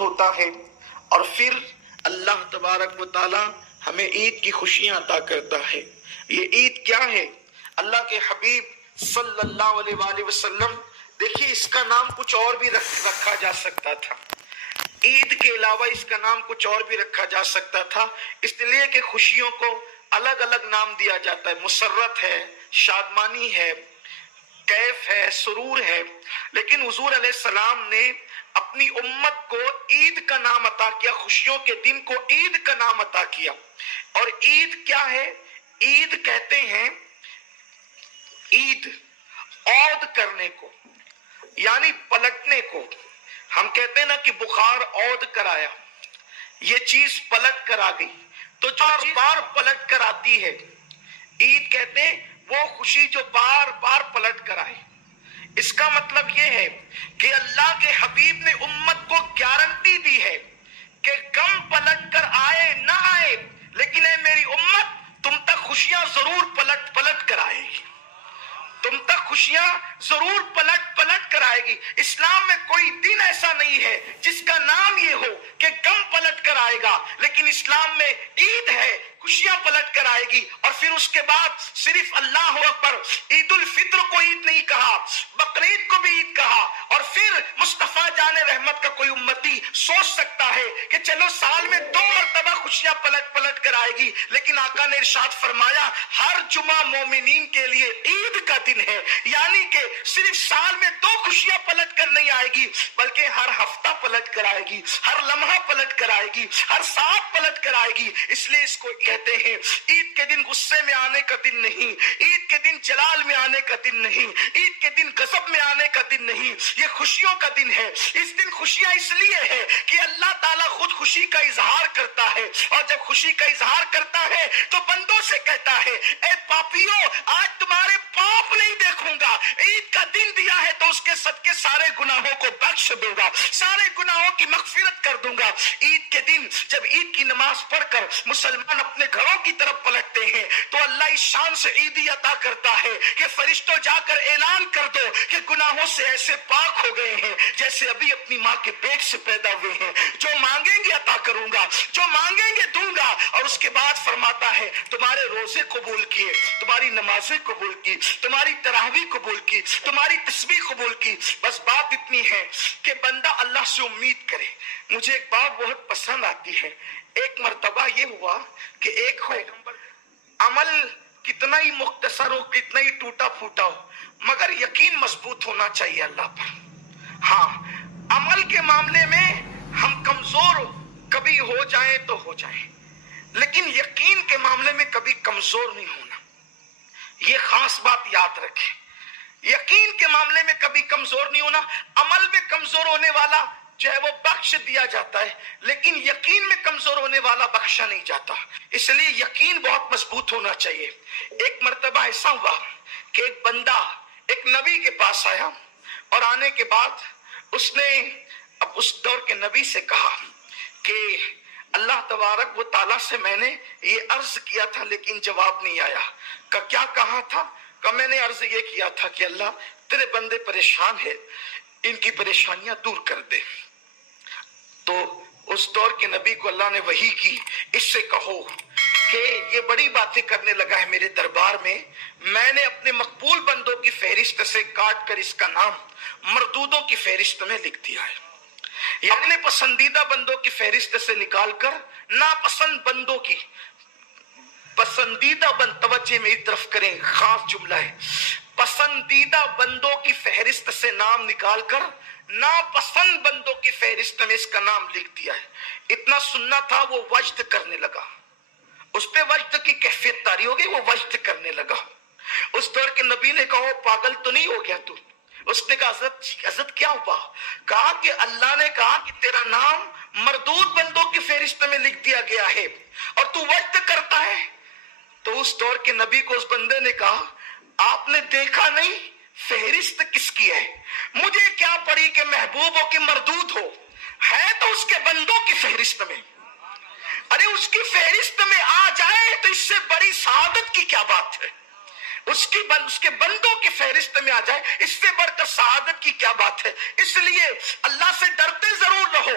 ہوتا ہے اور پھر اللہ تبارک و تعالی ہمیں عید کی خوشیاں عطا کرتا ہے۔ یہ عید کیا ہے؟ اللہ کے حبیب صلی اللہ علیہ وآلہ وسلم، دیکھیے اس کا نام کچھ اور بھی رکھا جا سکتا تھا، عید کے علاوہ اس کا نام کچھ اور بھی رکھا جا سکتا تھا، اس لیے کہ خوشیوں کو الگ الگ نام دیا جاتا ہے، مسرت ہے، شادمانی ہے، کیف ہے، سرور ہے، لیکن حضور علیہ السلام نے اپنی امت کو عید کا نام عطا کیا، خوشیوں کے دن کو عید کا نام عطا کیا۔ اور عید کیا ہے؟ عید کہتے ہیں عید عود کرنے کو، یعنی پلٹنے کو۔ ہم کہتے ہیں نا کہ بخار عود کرایا، یہ چیز پلٹ کر آ گئی، تو چار بار پلٹ کر آتی ہے۔ عید کہتے ہیں وہ خوشی جو بار بار پلٹ کر آئے۔ اس کا مطلب یہ ہے کہ اللہ کے حبیب نے امت کو گارنٹی دی ہے کہ غم پلٹ کر آئے نہ آئے، لیکن اے میری امت، تم تک خوشیاں ضرور پلٹ کر آئے گی، تم تک خوشیاں ضرور پلٹ کر آئے گی۔ اسلام میں کوئی دن ایسا نہیں ہے جس کا نام یہ ہو کہ غم پلٹ کر آئے گا، لیکن اسلام میں عید ہے، خوشیاں پلٹ کر آئے گی۔ اور پھر اس کے بعد صرف اللہ اکبر، عید الفطر کو عید نہیں کہا، بقرعید کو بھی عید کہا۔ اور پھر مصطفیٰ جان رحمت کا کوئی امتی سوچ سکتا ہے کہ چلو سال میں 2 مرتبہ خوشیاں پلٹ کر آئے گی، لیکن آقا نے ارشاد فرمایا ہر جمعہ مومنین کے لیے عید کا دن ہے، یعنی کہ صرف سال میں 2 خوشیاں پلٹ کر نہیں آئے گی، بلکہ ہر ہفتہ پلٹ کر آئے گی، ہر لمحہ پلٹ کر آئے گی، ہر ساتھ پلٹ کر آئے گی۔ اس لیے اس کو کہتے ہیں عید کے دن غصے میں آنے کا دن نہیں، عید کے دن جلال میں آنے کا دن نہیں، عید کے دن غضب میں آنے کا دن نہیں، یہ خوشیوں کا دن ہے۔ اس دن خوشیاں اس لیے ہے کہ اللہ تعالیٰ خود خوشی کا اظہار کرتا ہے، اور جب خوشی کا اظہار کرتا ہے تو بندوں سے کہتا ہے اے پاپیو، آج تمہارے پاپ نہیں دیکھوں گا، عید کا دن دیا ہے تو اس کے صدقے سارے گناہوں کو بخش دوں گا، سارے گناہوں کی مغفرت کر دوں گا۔ عید کے دن جب عید کی نماز پڑھ کر مسلمان اپنے گھروں کی طرف پلٹتے ہیں تو اللہ اس شان سے عیدی عطا کرتا ہے کہ فرشتوں جا کر اعلان کر دو کہ گناہوں سے ایسے پاک ہو گئے ہیں جیسے ابھی اپنی ماں کے پیٹ سے پیدا ہوئے ہیں، جو مانگیں گے عطا کروں گا، جو مانگیں گے دوں گا۔ اور اس کے بعد فرماتا ہے تمہارے روزے قبول کیے، تمہاری نمازیں قبول کی، تمہاری تراویح قبول کی، تمہاری تسبیح قبول کی۔ بس بات اتنی ہے کہ بندہ اللہ سے امید کرے۔ مجھے ایک بات بہت پسند آتی ہے، ایک مرتبہ یہ ہوا کہ ایک عمل کتنا ہی مختصر ہو، کتنا ہی ٹوٹا پھوٹا ہو، مگر یقین مضبوط ہونا چاہیے اللہ پر۔ ہاں، عمل کے معاملے میں ہم کمزور کبھی ہو جائیں تو ہو جائیں، لیکن یقین کے معاملے میں کبھی کمزور نہیں ہونا، یہ خاص بات یاد رکھیں۔ یقین کے معاملے میں کبھی کمزور نہیں ہونا۔ عمل میں کمزور ہونے والا جو ہے وہ بخش دیا جاتا ہے، لیکن یقین میں کمزور ہونے والا بخشا نہیں جاتا، اس لیے یقین بہت مضبوط ہونا چاہیے۔ ایک مرتبہ ایسا ہوا کہ ایک بندہ ایک نبی کے پاس آیا، اور آنے کے بعد اس نے اب اس دور کے نبی سے کہا کہ اللہ تبارک و تعالیٰ سے میں نے یہ عرض کیا تھا لیکن جواب نہیں آیا۔ کیا کہا تھا؟ کہ میں نے عرض یہ کیا تھا کہ اللہ تیرے بندے پریشان ہیں، ان کی پریشانیاں دور کر دے۔ تو اس دور کے نبی کو اللہ نے وحی کی، اس سے کہو کہ یہ بڑی باتیں کرنے لگا ہے میرے دربار میں نے اپنے مقبول بندوں کی فہرست سے کاٹ کر اس کا نام مردودوں کی فہرست میں لکھ دیا ہے، یا اپنے پسندیدہ بندوں کی فہرست سے نکال کر ناپسند بندوں کی پسندیدہ توجہ میری طرف کریں، خاص جملہ ہے، پسندیدہ بندوں کی فہرست سے نام نکال کر ناپسند بندوں کی فہرست میں اس کا نام لکھ دیا ہے۔ اتنا سننا تھا، وہ وجد کرنے لگا، اس پہ وجد کی کیفیت طاری ہو گئی، وہ وجد کرنے لگا۔ اس دور کے نبی نے کہا پاگل تو نہیں ہو گیا تو؟ اس نے کہا حضرت کیا ہوا؟ کہا کہ اللہ نے کہا کہ تیرا نام مردود بندوں کی فہرست میں لکھ دیا گیا ہے اور تو وجد کرتا ہے۔ تو اس دور کے نبی کو اس بندے نے کہا آپ نے دیکھا نہیں فہرست کس کی ہے؟ مجھے کیا پڑی کہ محبوب ہو کہ مردود ہو، ہے تو اس کے بندوں کی فہرست میں۔ ارے اس کی فہرست میں آ جائے تو اس سے بڑی سعادت کی کیا بات ہے؟ اس کے بندوں کی فہرست میں آ جائے، اس سے بڑھ کر سعادت کی کیا بات ہے؟ اس لیے اللہ سے ڈرتے ضرور رہو،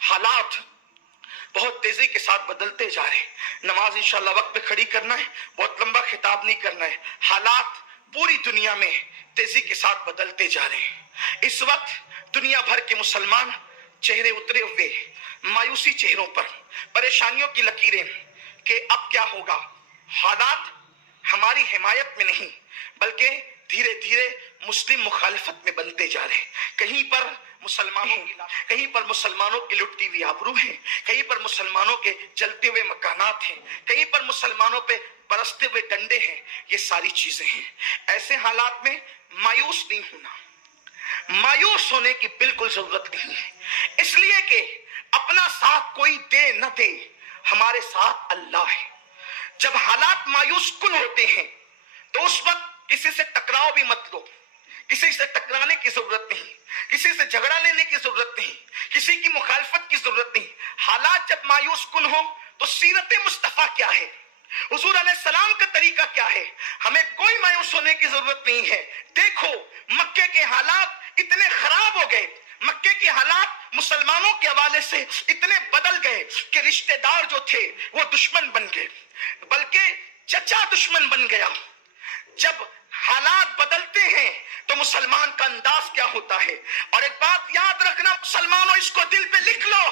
حالات بہت تیزی کے ساتھ بدلتے جا رہے ہیں. نماز انشاءاللہ وقت پہ کھڑی کرنا ہے, بہت لمبا خطاب نہیں کرنا ہے. حالات پوری دنیا میں تیزی کے ساتھ بدلتے جا رہے ہیں. اس وقت دنیا بھر کے مسلمان چہرے اترے ہوئے, مایوسی چہروں پر, پریشانیوں کی لکیریں کہ اب کیا ہوگا. حالات ہماری حمایت میں نہیں بلکہ دھیرے دھیرے مسلم مخالفت میں بنتے جا رہے ہیں. کہیں پر مسلمانوں کی لٹتی ہوئی آبرو ہے, کہیں پر مسلمانوں کے جلتے ہوئے مکانات ہیں, کہیں پر مسلمانوں پہ برستے ہوئے ڈنڈے ہیں. یہ ساری چیزیں ہیں. ایسے حالات میں مایوس نہیں ہونا, مایوس ہونے کی بالکل ضرورت نہیں ہے, اس لیے کہ اپنا ساتھ کوئی دے نہ دے, ہمارے ساتھ اللہ ہے. جب حالات مایوس کن ہوتے ہیں تو اس وقت کسی سے ٹکراؤ بھی مت لو, کسی سے ٹکرانے کی ضرورت نہیں, کسی سے جھگڑا لینے کی ضرورت نہیں, کسی کی مخالفت کی ضرورت نہیں. حالات جب مایوس کن ہو تو سیرت مصطفیٰ کیا ہے, حضور علیہ السلام کا طریقہ کیا ہے, ہمیں کوئی مایوس ہونے کی ضرورت نہیں ہے. دیکھو مکے کے حالات اتنے خراب ہو گئے, مکے کے حالات مسلمانوں کے حوالے سے اتنے بدل گئے کہ رشتہ دار جو تھے وہ دشمن بن گئے, بلکہ چچا دشمن بن گیا. جب حالات بدلتے ہیں تو مسلمان کا انداز کیا ہوتا ہے. اور ایک بات یاد رکھنا مسلمانوں, اس کو دل پہ لکھ لو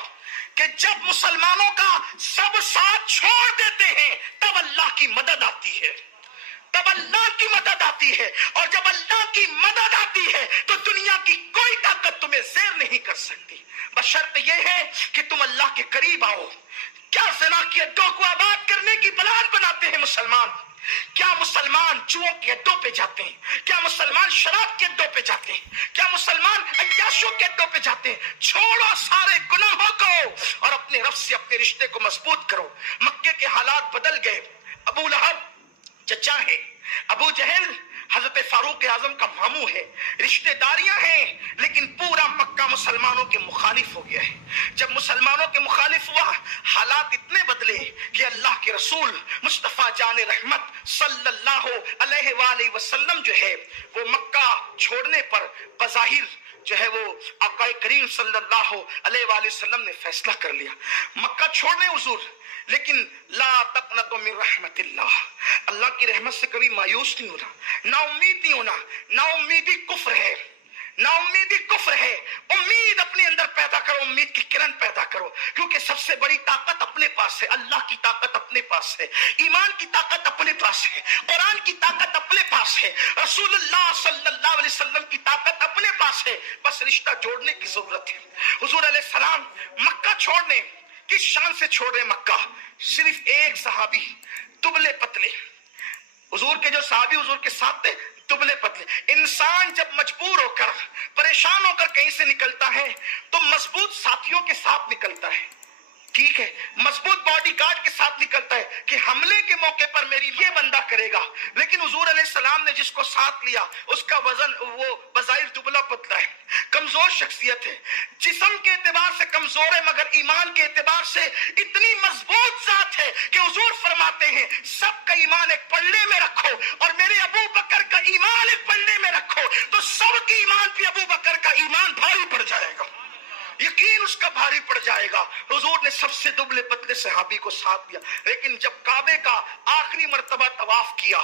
کہ جب مسلمانوں کا سب ساتھ چھوڑ دیتے ہیں تب اللہ کی مدد آتی ہے, تب اللہ کی مدد آتی ہے. اور جب اللہ کی مدد آتی ہے تو دنیا کی کوئی طاقت تمہیں زیر نہیں کر سکتی, بشرط یہ ہے کہ تم اللہ کے قریب آؤ. کیا زنا کی اڈوں کو آباد کرنے کی پلان بناتے ہیں مسلمان, کیا مسلمان جوؤں کے اڈوں پہ جاتے ہیں, کیا مسلمان شراب کے اڈوں پہ جاتے ہیں, کیا مسلمان عیاشوں کے اڈوں پہ جاتے ہیں. چھوڑو سارے گناہوں کو اور اپنے رب سے اپنے رشتے کو مضبوط کرو. مکے کے حالات بدل گئے. ابو لہب چچا ہے, ابو جہل حضرت فاروق اعظم کا ماموں ہے, رشتہ داریاں ہیں, لیکن پورا مکہ مسلمانوں کے مخالف ہو گیا ہے. جب مسلمانوں کے مخالف ہوا حالات اتنے بدلے کہ اللہ کے رسول مصطفیٰ جان رحمت صلی اللہ علیہ وآلہ وسلم جو ہے وہ مکہ چھوڑنے پر بظاہر جو ہے وہ آقا کریم صلی اللہ علیہ وآلہ وسلم نے فیصلہ کر لیا مکہ چھوڑنے حضور. لیکن لا تقنطوا من رحمت اللہ, اللہ کی رحمت سے کبھی مایوس نہیں ہونا, نا امید نہیں ہونا. نا امیدی کفر ہے, نا امیدی کفر ہے. امید اپنے اندر پیدا کرو, امید کی کرن پیدا کرو, کیونکہ سب سے بڑی طاقت اپنے پاس ہے. اللہ کی طاقت اپنے پاس ہے, ایمان کی طاقت اپنے پاس ہے, قرآن کی طاقت اپنے پاس ہے, رسول اللہ صلی اللہ علیہ وسلم کی طاقت اپنے پاس ہے. بس رشتہ جوڑنے کی ضرورت ہے. حضور علیہ السلام مکہ چھوڑنے کس شان سے چھوڑ رہے مکہ, صرف ایک صحابی دبلے پتلے, حضور کے جو صحابی حضور کے ساتھ تھے دبلے پتلے. انسان جب مجبور ہو کر پریشان ہو کر کہیں سے نکلتا ہے تو مضبوط ساتھیوں کے ساتھ نکلتا ہے, ٹھیک ہے, مضبوط باڈی گارڈ کے ساتھ نکلتا ہے کہ حملے کے موقع پر میری یہ بندہ کرے گا. لیکن حضور علیہ السلام نے جس کو ساتھ لیا اس کا وزن وہ بظاہر دبلا پتلا ہے, کمزور شخصیت ہے, جسم کے اعتبار سے کمزور ہے مگر ایمان کے اعتبار سے اتنی مضبوط ذات ہے کہ حضور فرماتے ہیں سب کا ایمان ایک پلڑے میں رکھو اور میرے ابو بکر کا ایمان ایک پلڑے میں رکھو تو سب کے ایمان پہ ابو بکر کا ایمان بھاری پڑ جائے گا, یقین اس کا بھاری پڑ جائے گا. حضور نے سب سے دبلے پتلے صحابی کو ساتھ دیا. لیکن جب کعبے کا آخری مرتبہ طواف کیا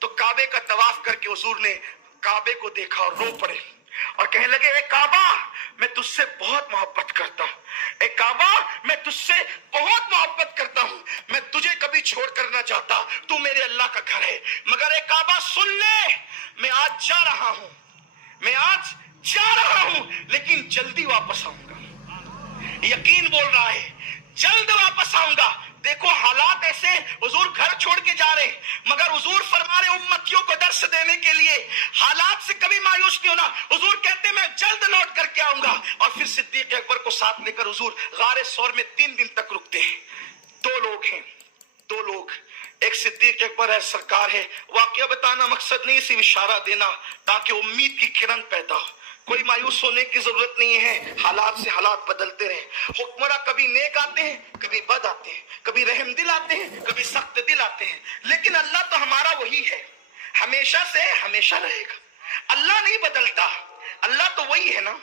تو کعبے کا طواف کر کے حضور نے کعبے کو دیکھا اور رو پڑے اور کہنے لگے اے کعبہ میں تجھ سے بہت محبت کرتا ہوں, اے کعبہ میں تجھ سے بہت محبت کرتا ہوں, میں تجھے کبھی چھوڑ کر نہ جاتا, تو میرے اللہ کا گھر ہے. مگر اے کعبہ سن لے, میں آج جا رہا ہوں, میں آج جا رہا ہوں لیکن جلدی واپس آؤں گا. یقین بول رہا ہے جلد واپس آؤں گا. دیکھو حالات ایسے, حضور گھر چھوڑ کے جا رہے مگر حضور فرما رہے امتیوں کو درس دینے کے لیے حالات سے کبھی مایوس نہیں ہونا. حضور کہتے میں جلد لوٹ کر کے آؤں گا. اور پھر صدیق اکبر کو ساتھ لے کر حضور غار ثور میں 3 دن تک رکتے ہیں. 2 لوگ ہیں, 2 لوگ, ایک صدیق اکبر ہے, سرکار ہے. واقعہ بتانا مقصد نہیں, صرف اشارہ دینا تاکہ امید کی کرن پیدا ہو. کوئی مایوس ہونے کی ضرورت نہیں ہے, حالات سے حالات بدلتے رہیں. حکمراں کبھی نیک آتے ہیں, کبھی بد آتے ہیں, کبھی رحم دل آتے ہیں, کبھی سخت دل آتے ہیں, لیکن اللہ تو ہمارا وہی ہے, ہمیشہ سے ہمیشہ رہے گا. اللہ نہیں بدلتا, اللہ تو وہی ہے نا,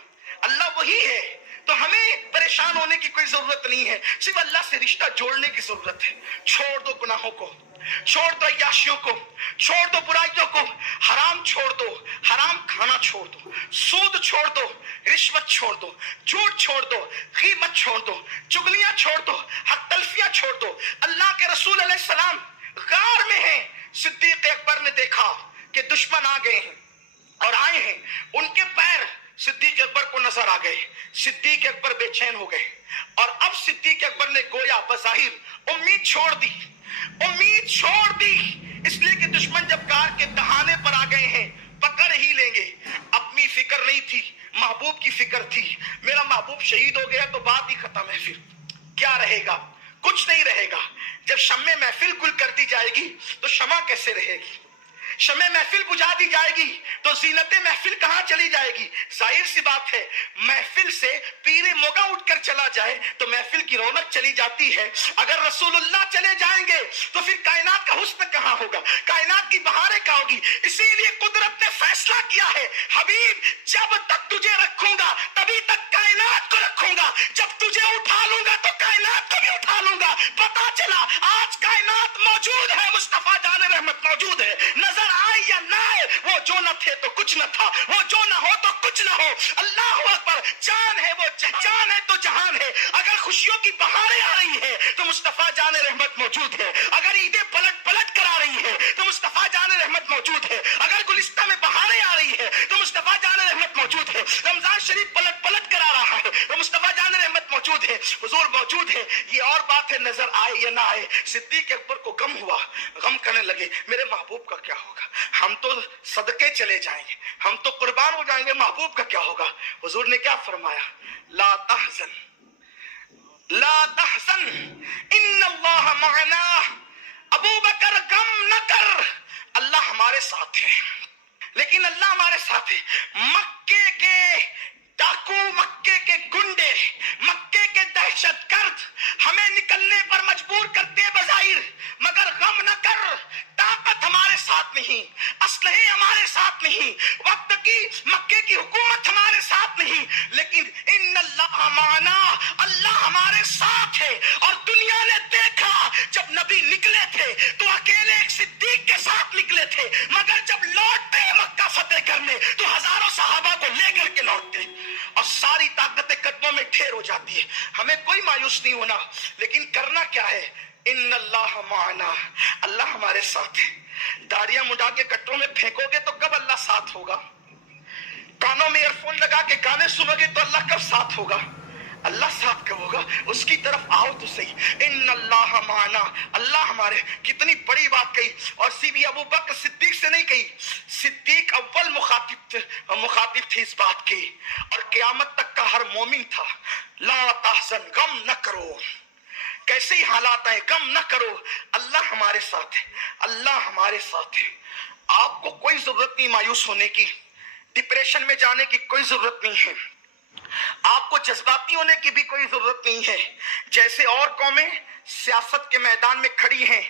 اللہ وہی ہے. تو ہمیں پریشان ہونے ہونے کی کوئی ضرورت نہیں ہے، صرف اللہ سے رشتہ جوڑنے کی ضرورت ہے۔ چھوڑ دو گناہوں کو، چھوڑ دو عیاشیوں کو، چھوڑ دو برائیوں کو، حرام چھوڑ دو، حرام کھانا چھوڑ دو، سود چھوڑ دو، رشوت چھوڑ دو، جھوٹ چھوڑ دو، غیبت چھوڑ دو، چغلیاں چھوڑ دو، حق تلفیاں چھوڑ دو۔ اللہ کے رسول علیہ السلام غار میں ہیں، صدیق اکبر نے دیکھا کہ دشمن آ گئے ہیں اور آئے ہیں، ان کے پیر صدیق اکبر کو نظر آ گئے۔ صدیق اکبر بے چین ہو گئے، اور اب صدیق اکبر نے گویا بظاہر امید چھوڑ دی، امید چھوڑ دی، اس لیے کہ دشمن جب غار کے دہانے پر آ گئے ہیں پکڑ ہی لیں گے۔ اپنی فکر نہیں تھی، محبوب کی فکر تھی۔ میرا محبوب شہید ہو گیا تو بات ہی ختم ہے، پھر کیا رہے گا؟ کچھ نہیں رہے گا۔ جب شمع محفل گل کر دی جائے گی تو شمع کیسے رہے گی؟ شمع محفل بجھا دی جائے گی تو زینت محفل کہاں چلی جائے گی؟ ظاہر سی بات ہے، محفل سے پیر موگا اٹھ کر چلا جائے تو محفل کی رونق چلی جاتی ہے۔ اگر رسول اللہ چلے جائیں گے تو پھر کائنات کا حسن کہاں ہوگا؟ کائنات کی بہاریں کہاں ہوگی؟ اسی لیے قدرت نے فیصلہ کیا ہے، حبیب جب تک تجھے رکھوں گا تبھی تک کائنات کو رکھوں گا، جب تجھے اٹھا لوں گا تو کائنات کو بھی اٹھا لوں گا۔ پتا چلا آج کائنات موجود ہے، مصطفیٰ جان رحمت موجود ہے، نظر آئے یا نہ آئے، وہ جو نہ تھے تو کچھ نہ تھا، وہ جو نہ ہو تو کچھ نہ ہو۔ اللہ اکبر، جان ہے وہ، جان ہے تو جہان ہے۔ اگر خوشیوں کی بہاریں آ رہی ہے تو مصطفیٰ جان رحمت موجود ہے، اگر عیدیں پلٹ پلٹ کر آ رہی ہے تو مصطفیٰ جان رحمت موجود ہے، اگر گلستہ میں بہاریں آ رہی ہے تو مصطفیٰ جان رحمت موجود ہے، رمضان شریف پلٹ پلٹ کر آ رہا ہے تو مصطفیٰ جان رحمت موجود ہے، حضور موجود ہے۔ یہ اور بات ہے نظر آئے یا نہ آئے۔ صدیق اکبر کو غم ہوا، غم کرنے لگے میرے محبوب کا کیا ہوگا؟ ہم تو صدقے چلے جائیں گے، ہم تو قربان ہو جائیں گے، محبوب کا کیا ہوگا؟ حضور نے کیا فرمایا؟ لا تحزن، لا تحزن ان اللہ معنا۔ ابو بکر غم نہ کر، اللہ ہمارے ساتھ ہے، لیکن اللہ ہمارے ساتھ ہے۔ مکے کے ڈاکو، مکے کے گنڈے، مکے کے دہشت گرد ہمیں نکلنے پر مجبور کرتے بظاہر، مگر غم نہ کر، طاقت ہمارے ساتھ نہیں، اسلحے ہمارے ساتھ نہیں، وقت کی مکے کی حکومت ہمارے ساتھ نہیں، لیکن ان اللہ معنا، اللہ ہمارے ساتھ ہے۔ اور دنیا نے دیکھا جب نبی نکلے تھے تو اکیلے ایک صدیق کے ساتھ نکلے تھے، مگر جب لوٹتے مکہ فتح کرنے تو ہزاروں صحابہ کو لے کر کے لوٹتے، اور ساری طاقتیں قدموں میں ڈھیر ہو جاتی ہے۔ ہمیں کوئی مایوس نہیں ہونا، لیکن کرنا کیا ہے؟ ان اللہ معنا، اللہ ہمارے ساتھ ہے۔ داڑیاں مڈا کے کٹوں میں پھینکو گے تو کب اللہ ساتھ ہوگا؟ کانوں میں ایئر فون لگا کے گانے سنو گے تو اللہ کب ساتھ ہوگا؟ اللہ ساتھ کب ہوگا؟ اس کی طرف آؤ تو صحیح۔ ان اللہ معنا، اللہ ہمارے۔ کتنی بڑی بات کہی، اور بھی ابو بکر صدیق سے نہیں کہی، صدیق اول مخاطب تھے اس بات کی، اور قیامت تک کا ہر مومن تھا۔ لا تحزن، غم نہ کرو، کیسے ہی حالات آئے غم نہ کرو، اللہ ہمارے ساتھ ہے، اللہ ہمارے ساتھ ہے۔ آپ کو کوئی ضرورت نہیں مایوس ہونے کی، ڈپریشن میں جانے کی کوئی ضرورت نہیں ہے، آپ کو جذباتی ہونے کی بھی کوئی ضرورت نہیں ہے۔ جیسے اور قومیں سیاست کے میدان میں کھڑی ہیں،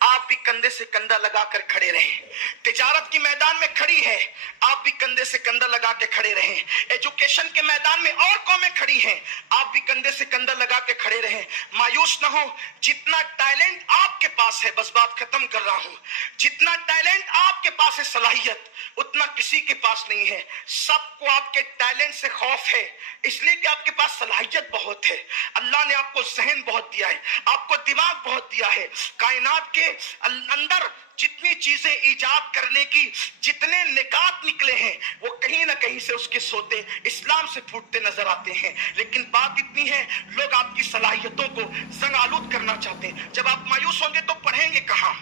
آپ بھی کندھے سے کندھا لگا کر کھڑے رہیں۔ تجارت کے میدان میں کھڑی ہے، آپ بھی کندھے سے کندھا لگا کے کھڑے رہیں۔ ایجوکیشن کے میدان میں اور قومیں کھڑی ہیں، آپ بھی کندھے سے کندھا لگا کے کھڑے رہیں۔ مایوس نہ ہو، جتنا ٹیلنٹ آپ کے پاس ہے، بس بات ختم کر رہا ہوں، جتنا ٹیلنٹ آپ کے پاس ہے صلاحیت، اتنا کسی کے پاس نہیں ہے۔ سب کو آپ کے ٹیلنٹ سے خوف ہے، اس لیے کہ آپ کے پاس صلاحیت بہت ہے، اللہ نے آپ کو ذہن بہت دیا ہے، آپ کو دماغ بہت دیا ہے۔ کائنات کے اندر جتنی چیزیں ایجاد کرنے کی جتنے نکات نکلے ہیں، وہ کہیں نہ کہیں سے اس کے سوتے اسلام سے پھوٹتے نظر آتے ہیں۔ لیکن بات اتنی ہے، لوگ آپ کی صلاحیتوں کو زنگ آلود کرنا چاہتے ہیں۔ جب آپ مایوس ہوں گے تو پڑھیں گے کہاں؟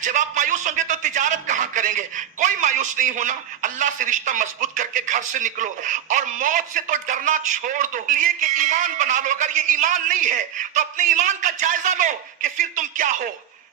جب آپ مایوس ہوں گے تو تجارت کہاں کریں گے؟ کوئی مایوس نہیں ہونا، اللہ سے رشتہ مضبوط کر کے گھر سے نکلو، اور موت سے تو ڈرنا چھوڑ دو، لیے کہ ایمان بنا لو۔ اگر یہ ایمان نہیں ہے تو اپنے ایمان کا جائزہ لو کہ پھر تم کیا ہو،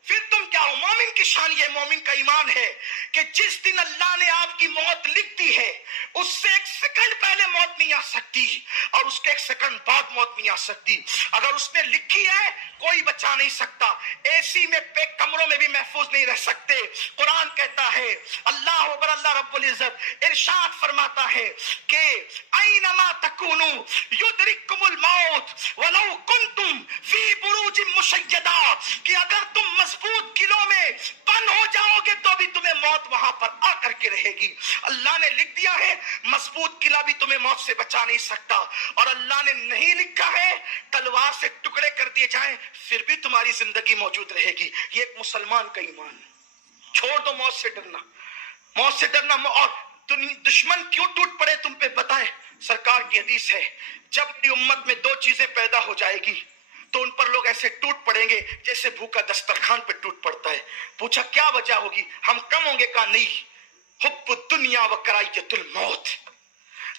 پھر تم کیا ہو۔ مومن کی شان یہ مومن کا ایمان ہے کہ جس دن اللہ نے آپ کی موت لکھ دی ہے، اس سے ایک سیکنڈ پہلے موت نہیں آ سکتی، اور اس کے ایک سیکنڈ بعد موت نہیں آ سکتی۔ اگر اس نے لکھی ہے کوئی بچا نہیں سکتا، اے سی میں پیک کمروں میں بھی محفوظ نہیں رہ سکتے۔ قرآن کہتا ہے، اللہ اکبر، اللہ رب العزت ارشاد فرماتا ہے کہ اینما تکونوا یدرککم الموت ولو مشیدہ کہ اگر تم مضبوط قلعوں میں بند ہو جاؤ گے تو بھی تمہیں موت وہاں پر آ کر کے رہے گی. اللہ نے لکھ دیا ہے مضبوط قلعہ بھی تمہیں موت سے بچا نہیں سکتا, اور اللہ نے نہیں لکھا ہے تلوار سے ٹکڑے کر دیے جائیں پھر بھی تمہاری زندگی موجود رہے گی. یہ ایک مسلمان کا ایمان. چھوڑ دو موت سے ڈرنا, موت سے ڈرنا. اور دشمن کیوں ٹوٹ پڑے تم پہ بتائیں, سرکار کی حدیث ہے جب میری امت میں دو چیزیں پیدا ہو جائے گی تو ان پر لوگ ایسے ٹوٹ پڑیں گے جیسے بھوکا دسترخوان پہ ٹوٹ پڑتا ہے. پوچھا کیا وجہ ہوگی, ہم کم ہوں گے؟ کہا نہیں, حب الدنیا و کراہیت الموت.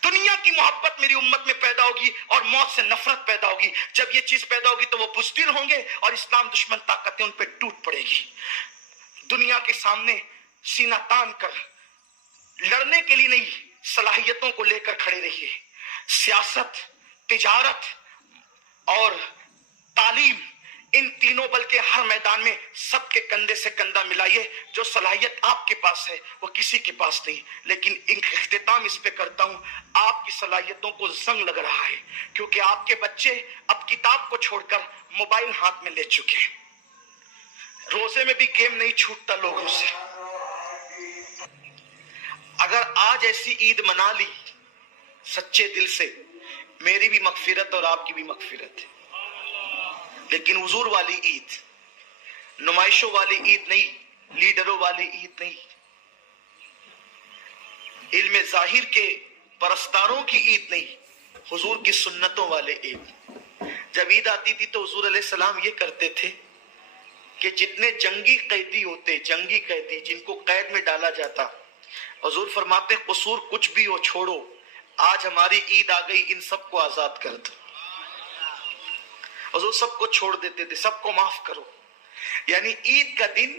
دنیا کی محبت میری امت میں پیدا ہوگی اور موت سے نفرت پیدا ہوگی. جب یہ چیز پیدا ہوگی تو وہ بزدل ہوں گے اور اسلام دشمن طاقتیں ان پہ ٹوٹ پڑے گی. دنیا کے سامنے سینہ تان کر لڑنے کے لیے نہیں, صلاحیتوں کو لے کر کھڑے رہیے. سیاست, تجارت اور تعلیم, ان تینوں بلکہ ہر میدان میں سب کے کندھے سے کندھا ملائیے. جو صلاحیت آپ کے پاس ہے وہ کسی کے پاس نہیں. لیکن اختتام اس پہ کرتا ہوں, آپ کی صلاحیتوں کو زنگ لگ رہا ہے کیونکہ آپ کے بچے اب کتاب کو چھوڑ کر موبائل ہاتھ میں لے چکے ہیں. روزے میں بھی گیم نہیں چھوٹتا لوگوں سے. اگر آج ایسی عید منا لی سچے دل سے, میری بھی مغفرت اور آپ کی بھی مغفرت ہے. لیکن حضور والی عید, نمائشوں والی عید نہیں, لیڈروں والی عید نہیں, علم ظاہر کے پرستاروں کی عید نہیں, حضور کی سنتوں والے عید. جب عید آتی تھی تو حضور علیہ السلام یہ کرتے تھے کہ جتنے جنگی قیدی ہوتے, جنگی قیدی جن کو قید میں ڈالا جاتا, حضور فرماتے قصور کچھ بھی ہو چھوڑو, آج ہماری عید آ گئی, ان سب کو آزاد کر دو. حضور سب کو چھوڑ دیتے تھے, سب کو معاف کرو. یعنی عید کا دن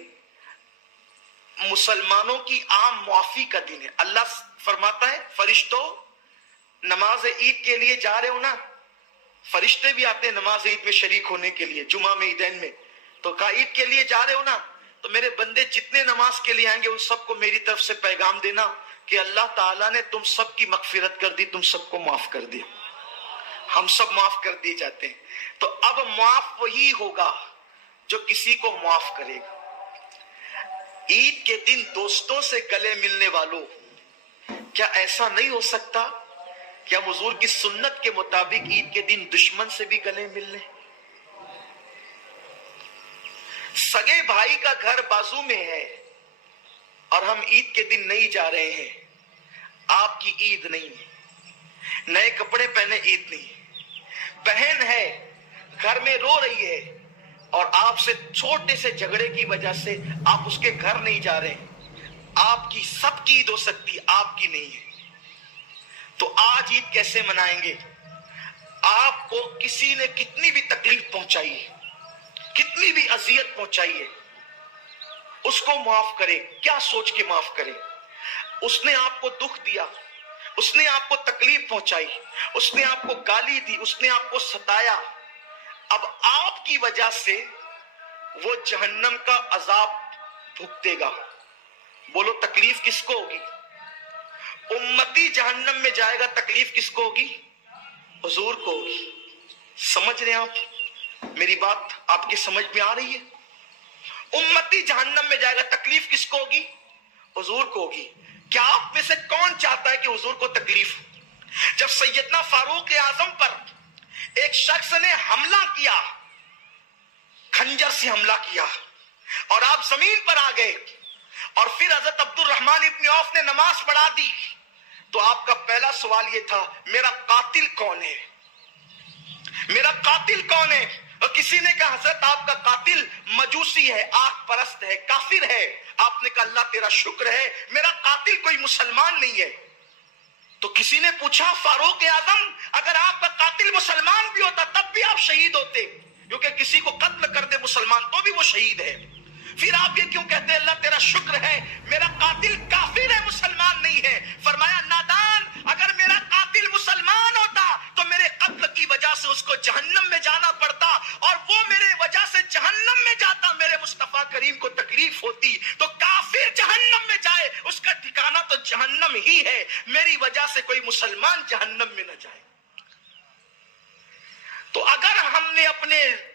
مسلمانوں کی عام معافی کا دن ہے. اللہ فرماتا ہے فرشتوں نماز عید کے لیے جا رہے ہو نا, فرشتے بھی آتے ہیں نماز عید میں شریک ہونے کے لیے, جمعہ میں عیدین میں. تو کہا عید کے لیے جا رہے ہو نا, تو میرے بندے جتنے نماز کے لیے آئیں گے ان سب کو میری طرف سے پیغام دینا کہ اللہ تعالیٰ نے تم سب کی مغفرت کر دی, تم سب کو معاف کر دیا. ہم سب معاف کر دیے جاتے ہیں. تو اب معاف وہی ہوگا جو کسی کو معاف کرے گا. عید کے دن دوستوں سے گلے ملنے والوں, کیا ایسا نہیں ہو سکتا کہ ہم حضور کی سنت کے مطابق عید کے دن دشمن سے بھی گلے مل لیں؟ سگے بھائی کا گھر بازو میں ہے اور ہم عید کے دن نہیں جا رہے ہیں. آپ کی عید نہیں, نئے کپڑے پہنے عید نہیں. بہن ہے گھر میں رو رہی ہے اور آپ سے چھوٹے سے جھگڑے کی وجہ سے آپ اس کے گھر نہیں جا رہے ہیں. آپ کی سب کی عید ہو سکتی, آپ کی نہیں ہے. تو آج عید کیسے منائیں گے؟ آپ کو کسی نے کتنی بھی تکلیف پہنچائی ہے, کتنی بھی اذیت پہنچائی ہے, اس کو معاف کرے. کیا سوچ کے معاف کرے؟ اس نے آپ کو دکھ دیا, اس نے آپ کو تکلیف پہنچائی, اس نے آپ کو گالی دی, اس نے آپ کو ستایا. اب آپ کی وجہ سے وہ جہنم کا عذاب بھگتے گا. بولو تکلیف کس کو ہوگی؟ امتی جہنم میں جائے گا, تکلیف کس کو ہوگی؟ حضور کو ہوگی. سمجھ رہے ہیں آپ؟ میری بات آپ کی سمجھ میں آ رہی ہے؟ امتی جہنم میں جائے گا, تکلیف کس کو ہوگی؟ حضور کو ہوگی. کیا آپ میں سے کون چاہتا ہے کہ حضور کو تکلیف ہو؟ جب سیدنا فاروق اعظم پر ایک شخص نے حملہ کیا, خنجر سے حملہ کیا, اور آپ زمین پر آ گئے, اور پھر حضرت عبد الرحمن ابن عوف نے نماز پڑھا دی, تو آپ کا پہلا سوال یہ تھا میرا قاتل کون ہے, میرا قاتل کون ہے؟ اور کسی نے کہا حضرت آپ کا قاتل مجوسی ہے, آگ پرست ہے, کافر ہے. آپ نے کہا اللہ تیرا شکر ہے میرا قاتل کوئی مسلمان نہیں ہے. تو کسی نے پوچھا فاروق اعظم اگر آپ کا قاتل مسلمان بھی ہوتا تب بھی آپ شہید ہوتے, کیونکہ کسی کو قتل کر دے مسلمان تو بھی وہ شہید ہے. پھر آپ یہ کیوں کہتے ہیں اللہ تیرا شکر ہے میرا قاتل کافر ہے مسلمان نہیں ہے؟ فرمایا نادان, اگر میرا قاتل مسلمان ہوتا تو میرے قتل کی وجہ سے اس کو جہنم میں جانا پڑتا, اور وہ میرے وجہ سے جہنم میں جاتا, میرے مصطفیٰ کریم کو تکلیف ہوتی. تو کافر جہنم میں جائے اس کا ٹھکانہ تو جہنم ہی ہے, میری وجہ سے کوئی مسلمان جہنم میں نہ جائے. تو اگر ہم نے اپنے